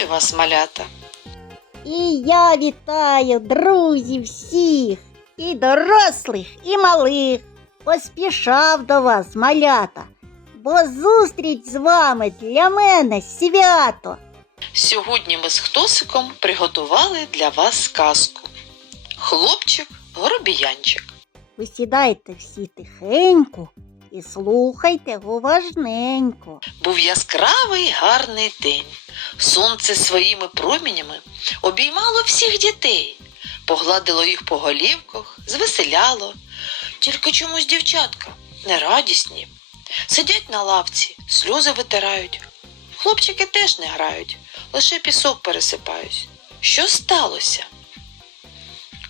Вітаю вас, малята! І я вітаю друзів всіх, і дорослих, і малих. Поспішав до вас, малята, бо зустріч з вами для мене свято. Сьогодні ми з Хтосиком приготували для вас сказку. Хлопчик Горобіянчик. Ви сідайте всі тихенько і слухайте уважненько. Був яскравий гарний день. Сонце своїми промінями обіймало всіх дітей, погладило їх по голівках, звеселяло. Тільки чомусь дівчатка нерадісні. Сидять на лавці, сльози витирають. Хлопчики теж не грають, лише пісок пересипають. Що сталося?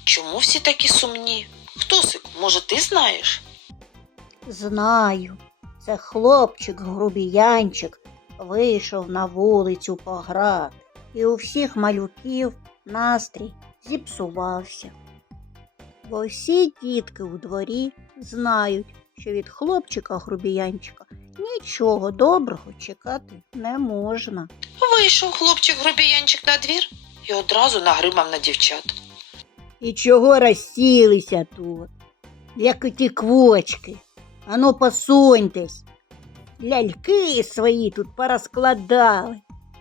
Чому всі такі сумні? Хтосик, може, ти знаєш? Знаю, це хлопчик грубіянчик вийшов на вулицю пограти, і у всіх малюків настрій зіпсувався. Бо всі дітки у дворі знають, що від хлопчика грубіянчика нічого доброго чекати не можна. Вийшов хлопчик грубіянчик на двір і одразу нагримав на дівчат. І чого розсілися тут, як ті квочки? Ану посуньтесь. Ляльки свої тут порозкладали.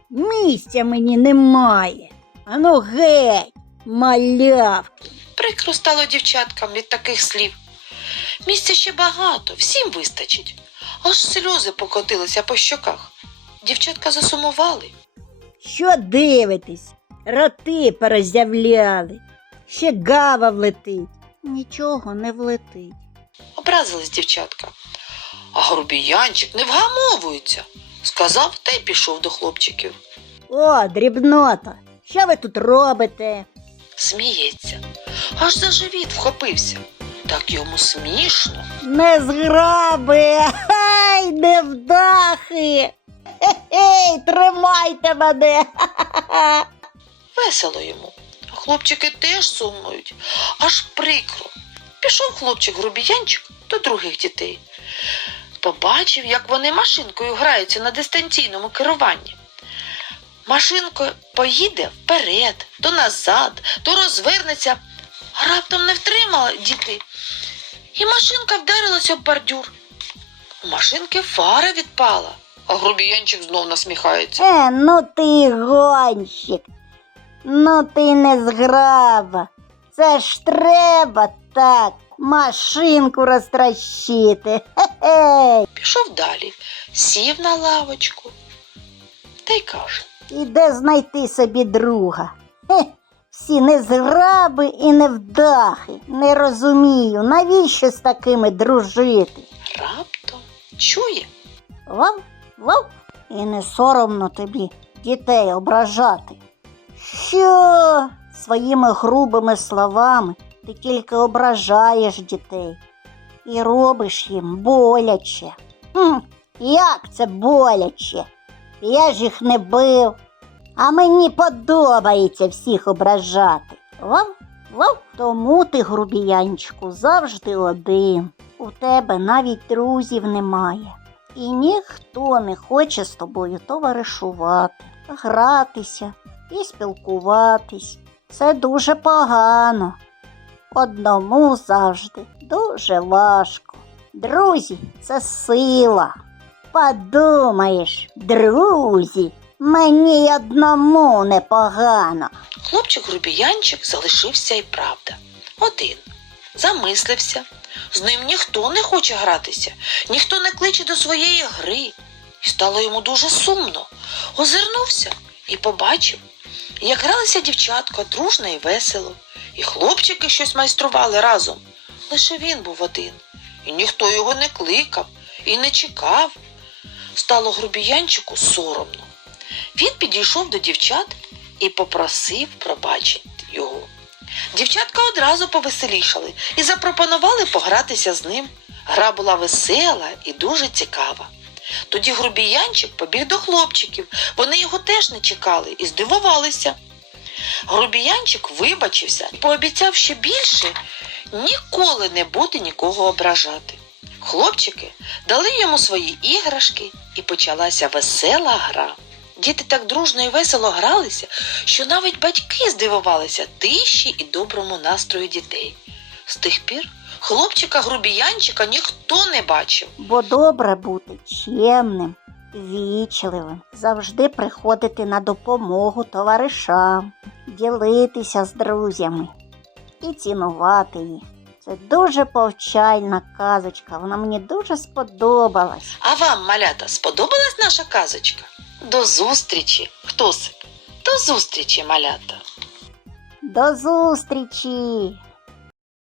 Місця мені немає. Ану геть, малявки. Прикро стало дівчаткам від таких слів. Місця ще багато, всім вистачить. Аж сльози покотилися по щоках. Дівчатка засумували. Що дивитесь? Роти пороззявляли. Ще гава влетить. Нічого не влетить. Образилась дівчатка. А грубіянчик не вгамовується, сказав та й пішов до хлопчиків. О, дрібнота, що ви тут робите? Сміється, аж за живіт вхопився. Так йому смішно. Не зграби, хай невдахи. Хе-хей, тримайте мене. Весело йому. Хлопчики теж сумують, аж прикро. Пішов хлопчик грубіянчик до других дітей. Побачив, як вони машинкою граються на дистанційному керуванні. Машинка поїде вперед, то назад, то розвернеться, а раптом не втримала діти. І машинка вдарилася об бордюр. У машинки фара відпала, а грубіянчик знов насміхається. Е, ну ти гонщик. Ну ти не зграба. Це ж треба так машинку розтрощити. Хе-хей. Пішов далі, сів на лавочку та й каже. І де знайти собі друга? Хе, всі незграби і невдахи. Не розумію, навіщо з такими дружити? Раптом чує, Вов, вов, і не соромно тобі дітей ображати. Що своїми грубими словами ти тільки ображаєш дітей і робиш їм боляче. Хм, як це боляче? Я ж їх не бив, а мені подобається всіх ображати. Вов, вов, тому ти, грубіянчику, завжди один. У тебе навіть друзів немає. І ніхто не хоче з тобою товаришувати, гратися і спілкуватись. Це дуже погано. Одному завжди дуже важко. Друзі, це сила. Подумаєш, друзі, мені одному непогано. хлопчик грубіянчик залишився і правда. Один. Замислився. З ним ніхто не хоче гратися, ніхто не кличе до своєї гри. І стало йому дуже сумно. Озирнувся і побачив, як гралися дівчатка дружно і весело, і хлопчики щось майстрували разом. Лише він був один, і ніхто його не кликав і не чекав. Стало грубіянчику соромно. Він підійшов до дівчат і попросив пробачити його. Дівчатка одразу повеселішали і запропонували погратися з ним. Гра була весела і дуже цікава. Тоді грубіянчик побіг до хлопчиків. Вони його теж не чекали і здивувалися. Грубіянчик вибачився і пообіцяв ще більше ніколи не буде нікого ображати. Хлопчики дали йому свої іграшки, і почалася весела гра. Діти так дружно і весело гралися, що навіть батьки здивувалися тиші і доброму настрою дітей. З тих пір хлопчика грубіянчика ніхто не бачив. Бо добре бути чемним, вічливим, завжди приходити на допомогу товаришам, ділитися з друзями і цінувати їх. Це дуже повчальна казочка, вона мені дуже сподобалась. А вам, малята, сподобалась наша казочка? До зустрічі, Хтосик. До зустрічі, малята. До зустрічі!